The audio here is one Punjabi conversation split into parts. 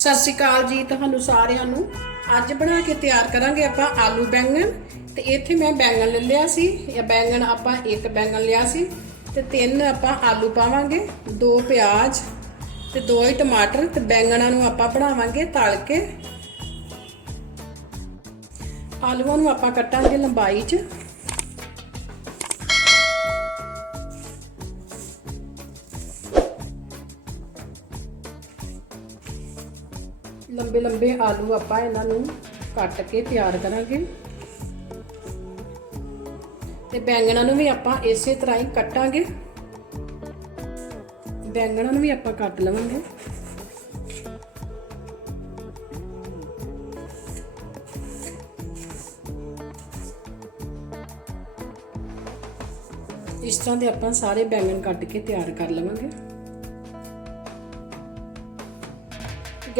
ਸਤਿ ਸ਼੍ਰੀ ਅਕਾਲ ਜੀ ਤੁਹਾਨੂੰ ਸਾਰਿਆਂ ਨੂੰ। ਅੱਜ ਬਣਾ ਕੇ ਤਿਆਰ ਕਰਾਂਗੇ ਆਪਾਂ ਆਲੂ ਬੈਂਗਣ। ਤੇ ਇੱਥੇ ਮੈਂ ਬੈਂਗਣ ਲੈ ਲਿਆ ਸੀ। ਇਹ ਬੈਂਗਣ ਆਪਾਂ ਇੱਕ ਬੈਂਗਣ ਲਿਆ ਸੀ। ਤੇ ਤਿੰਨ ਆਪਾਂ ਆਲੂ ਪਾਵਾਂਗੇ, ਦੋ ਪਿਆਜ਼ ਤੇ ਦੋ ਹੀ ਟਮਾਟਰ। ਤੇ ਬੈਂਗਣਾਂ ਨੂੰ ਆਪਾਂ ਬਣਾਵਾਂਗੇ ਤਲ ਕੇ। ਆਲੂਆਂ ਨੂੰ ਆਪਾਂ ਕੱਟਾਂਗੇ ਲੰਬਾਈ 'ਚ। ਲੰਬੇ ਲੰਬੇ ਆਲੂ ਆਪਾਂ ਇਹਨਾਂ ਨੂੰ ਕੱਟ ਕੇ ਤਿਆਰ ਕਰਾਂਗੇ। ਤੇ ਬੈਂਗਣਾਂ ਨੂੰ ਵੀ ਆਪਾਂ ਇਸੇ ਤਰ੍ਹਾਂ ਹੀ ਕੱਟਾਂਗੇ। ਬੈਂਗਣਾਂ ਨੂੰ ਵੀ ਆਪਾਂ ਕੱਟ ਲਵਾਂਗੇ। ਇਸ ਤਰ੍ਹਾਂ ਦੇ ਆਪਾਂ ਸਾਰੇ ਬੈਂਗਣ ਕੱਟ ਕੇ ਤਿਆਰ ਕਰ ਲਵਾਂਗੇ।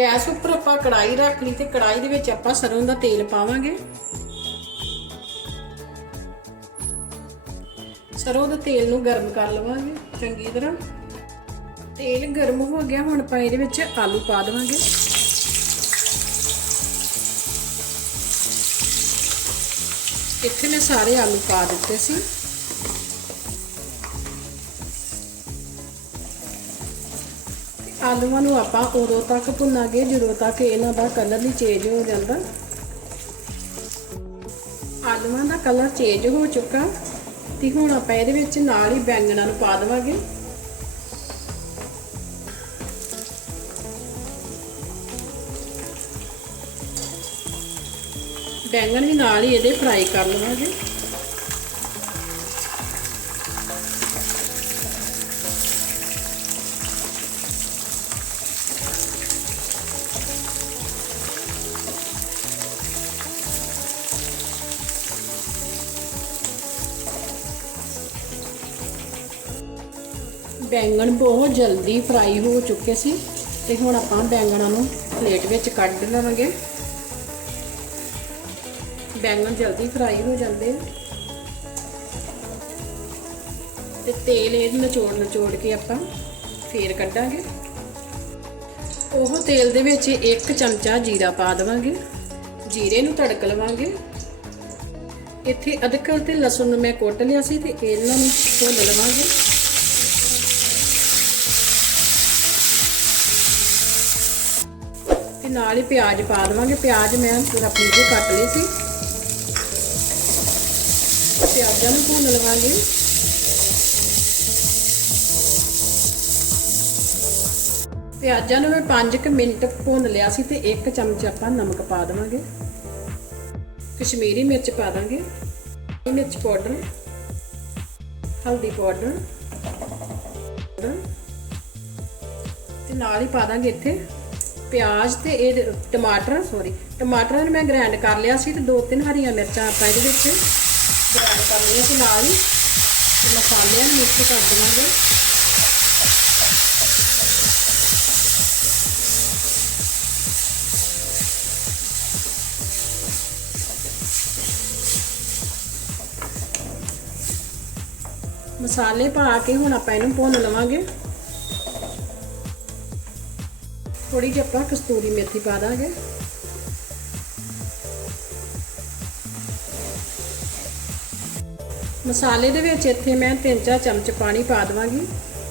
ਗੈਸ ਉੱਪਰ ਆਪਾਂ ਕੜਾਈ ਰੱਖ ਲਈ ਤੇ ਕੜਾਈ ਦੇ ਵਿੱਚ ਆਪਾਂ ਸਰੋਂ ਦਾ ਤੇਲ ਪਾਵਾਂਗੇ। ਸਰੋਂ ਦੇ ਤੇਲ ਨੂੰ ਗਰਮ ਕਰ ਲਵਾਂਗੇ ਚੰਗੀ ਤਰ੍ਹਾਂ। ਤੇਲ ਗਰਮ ਹੋ ਗਿਆ, ਹੁਣ ਆਪਾਂ ਇਹਦੇ ਵਿੱਚ ਆਲੂ ਪਾ ਦੇਵਾਂਗੇ। ਇੱਥੇ ਮੈਂ ਸਾਰੇ ਆਲੂ ਪਾ ਦਿੱਤੇ ਸੀ। ਆਲੂਆਂ ਨੂੰ ਆਪਾਂ ਉਦੋਂ ਤੱਕ ਭੁੰਨਾਂਗੇ, ਜਦੋਂ ਤੱਕ ਇਹਨਾਂ ਦਾ ਕਲਰ ਨਹੀਂ ਚੇਂਜ ਹੋ ਜਾਂਦਾ। ਆਲੂਆਂ ਦਾ ਕਲਰ ਚੇਂਜ ਹੋ ਚੁੱਕਾ, ਤੇ ਹੁਣ ਆਪਾਂ ਇਹਦੇ ਵਿੱਚ ਨਾਲ ਹੀ ਬੈਂਗਣਾਂ ਨੂੰ ਪਾ ਦੇਵਾਂਗੇ। ਬੈਂਗਣ ਵੀ ਨਾਲ ਹੀ ਇਹਦੇ ਫਰਾਈ ਕਰ ਲਵਾਂਗੇ। ਬੈਂਗਣ ਬਹੁਤ ਜਲਦੀ ਫਰਾਈ ਹੋ ਚੁੱਕੇ ਸੀ ਤੇ ਹੁਣ ਆਪਾਂ ਬੈਂਗਣਾਂ ਨੂੰ ਪਲੇਟ ਵਿੱਚ ਕੱਢ ਲਵਾਂਗੇ। ਬੈਂਗਣ ਜਲਦੀ ਫਰਾਈ ਹੋ ਜਾਂਦੇ ਆ। ਤੇ ਤੇਲ ਇਹ ਨਚੋੜ ਨਿਚੋੜ ਕੇ ਆਪਾਂ ਫੇਰ ਕੱਢਾਂਗੇ। ਉਹ ਤੇਲ ਦੇ ਵਿੱਚ ਇੱਕ ਚਮਚਾ ਜੀਰਾ ਪਾ ਦੇਵਾਂਗੇ। ਜੀਰੇ ਨੂੰ ਤੜਕ ਲਵਾਂਗੇ। ਇੱਥੇ ਅਦਰਕ ਤੇ ਲਸਣ ਨੂੰ ਮੈਂ ਕੁੱਟ ਲਿਆ ਸੀ ਤੇ ਇਹਨਾਂ ਨੂੰ ਭੁੰਨ ਲਵਾਂਗੇ। ਨਾਲ ਹੀ ਪਿਆਜ਼ ਪਾ ਦੇਵਾਂਗੇ। ਪਿਆਜ਼ ਮੈਂ ਪੂਰਾ ਪੀਕੇ ਕੱਟ ਲਏ ਸੀ। ਪਿਆਜ਼ਾਂ ਨੂੰ ਭੁੰਨ ਲਵਾਂਗੇ। ਪਿਆਜ਼ਾਂ ਨੂੰ ਮੈਂ 5 ਮਿੰਟ ਭੁੰਨ ਲਿਆ ਸੀ ਤੇ 1 ਚਮਚ ਆਪਾਂ ਨਮਕ ਪਾ ਦੇਵਾਂਗੇ। ਕਸ਼ਮੀਰੀ ਮਿਰਚ ਪਾ ਦਾਂਗੇ ਮਿਰਚ ਪਾਊਡਰ। ਹਲਦੀ ਪਾਊਡਰ। ਤੇ ਨਾਲ ਹੀ ਪਾ ਦਾਂਗੇ ਇੱਥੇ ਪਿਆਜ਼ ਤੇ ਇਹ ਟਮਾਟਰ ਸੌਰੀ ਟਮਾਟਰਾਂ ਨੂੰ ਮੈਂ ਗ੍ਰਾਈਂਡ ਕਰ ਲਿਆ ਸੀ ਤੇ ਦੋ ਤਿੰਨ ਹਰੀਆਂ ਮਿਰਚਾਂ ਆਪਾਂ ਇਹਦੇ ਵਿੱਚ ਗ੍ਰਾਈਂਡ ਕਰ ਲਈਆਂ ਸੀ ਨਾਲ ਹੀ। ਤੇ ਮਸਾਲਿਆਂ ਨੂੰ ਮਿਕਸ ਕਰ ਦੇਵਾਂਗੇ। ਮਸਾਲੇ ਪਾ ਕੇ ਹੁਣ ਆਪਾਂ ਇਹਨੂੰ ਭੁੰਨ ਲਵਾਂਗੇ। ਥੋੜੀ ਜਿਹੀ ਆਪਾਂ ਕਸਤੂਰੀ ਮੇਥੀ ਪਾ ਦਾਂਗੇ। ਮਸਾਲੇ ਦੇ ਵਿੱਚ ਇੱਥੇ ਮੈਂ 3-4 ਚਮਚ ਪਾਣੀ ਪਾ ਦਵਾਂਗੀ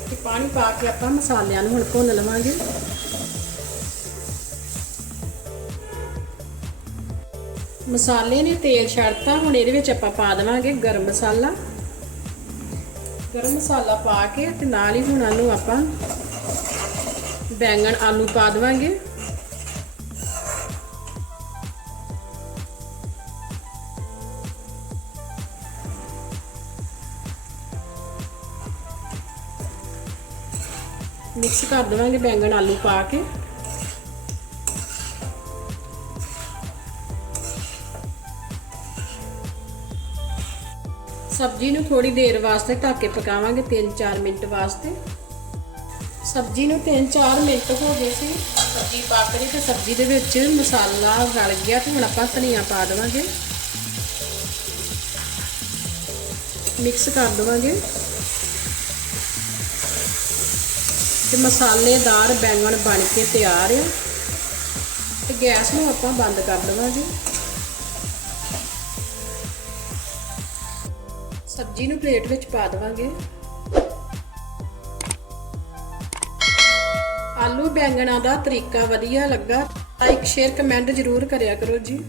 ਤੇ ਪਾਣੀ ਪਾ ਕੇ ਆਪਾਂ ਮਸਾਲਿਆਂ ਨੂੰ ਹੁਣ ਭੁੰਨ ਲਵਾਂਗੇ। ਮਸਾਲੇ ਨੇ ਤੇਲ ਛੱਡਤਾ, ਹੁਣ ਇਹਦੇ ਵਿੱਚ ਆਪਾਂ ਪਾ ਦੇਵਾਂਗੇ ਗਰਮ ਮਸਾਲਾ। ਗਰਮ ਮਸਾਲਾ ਪਾ ਕੇ ਤੇ ਨਾਲ ਹੀ ਹੁਣ ਆਲੂ ਆਪਾਂ ਬੈਂਗਣ ਆਲੂ ਪਾ ਦੇਵਾਂਗੇ। ਮਿਕਸ ਕਰ ਦੇਵਾਂਗੇ ਬੈਂਗਣ ਆਲੂ ਪਾ ਕੇ। ਸਬਜ਼ੀ ਨੂੰ ਥੋੜੀ ਦੇਰ ਵਾਸਤੇ ਢੱਕ ਕੇ ਪਕਾਵਾਂਗੇ 3-4 ਮਿੰਟ ਵਾਸਤੇ। ਸਬਜ਼ੀ ਨੂੰ 3-4 ਮਿੰਟ ਹੋ ਗਏ ਸੀ। ਸਬਜ਼ੀ ਪੱਕ ਰਹੀ ਤੇ ਸਬਜ਼ੀ ਦੇ ਵਿੱਚ ਮਸਾਲਾ ਰਲ ਗਿਆ ਤੇ ਹੁਣ ਆਪਾਂ ਧਨੀਆ ਪਾ ਦੇਵਾਂਗੇ। ਮਿਕਸ ਕਰ ਦੇਵਾਂਗੇ। ਤੇ ਮਸਾਲੇਦਾਰ ਬੈਂਗਣ ਬਣ ਕੇ ਤਿਆਰ ਆ। ਤੇ ਗੈਸ ਨੂੰ ਆਪਾਂ ਬੰਦ ਕਰ ਦੇਵਾਂਗੇ। ਸਬਜ਼ੀ ਨੂੰ ਪਲੇਟ ਵਿੱਚ ਪਾ ਦੇਵਾਂਗੇ। ਆਲੂ ਬੈਂਗਣਾ ਦਾ ਤਰੀਕਾ ਵਧੀਆ ਲੱਗਾ ਲਾਈਕ ਸ਼ੇਅਰ ਕਮੈਂਟ ਜ਼ਰੂਰ ਕਰਿਆ ਕਰੋ ਜੀ।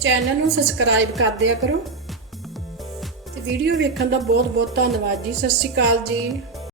ਚੈਨਲ ਨੂੰ ਸਬਸਕ੍ਰਾਈਬ ਕਰ ਦਿਆ ਕਰੋ। ਤੇ ਵੀਡੀਓ ਵੇਖਣ ਦਾ ਬਹੁਤ ਬਹੁਤ ਧੰਨਵਾਦ ਜੀ। ਸਤਿ ਸ਼੍ਰੀ ਅਕਾਲ ਜੀ।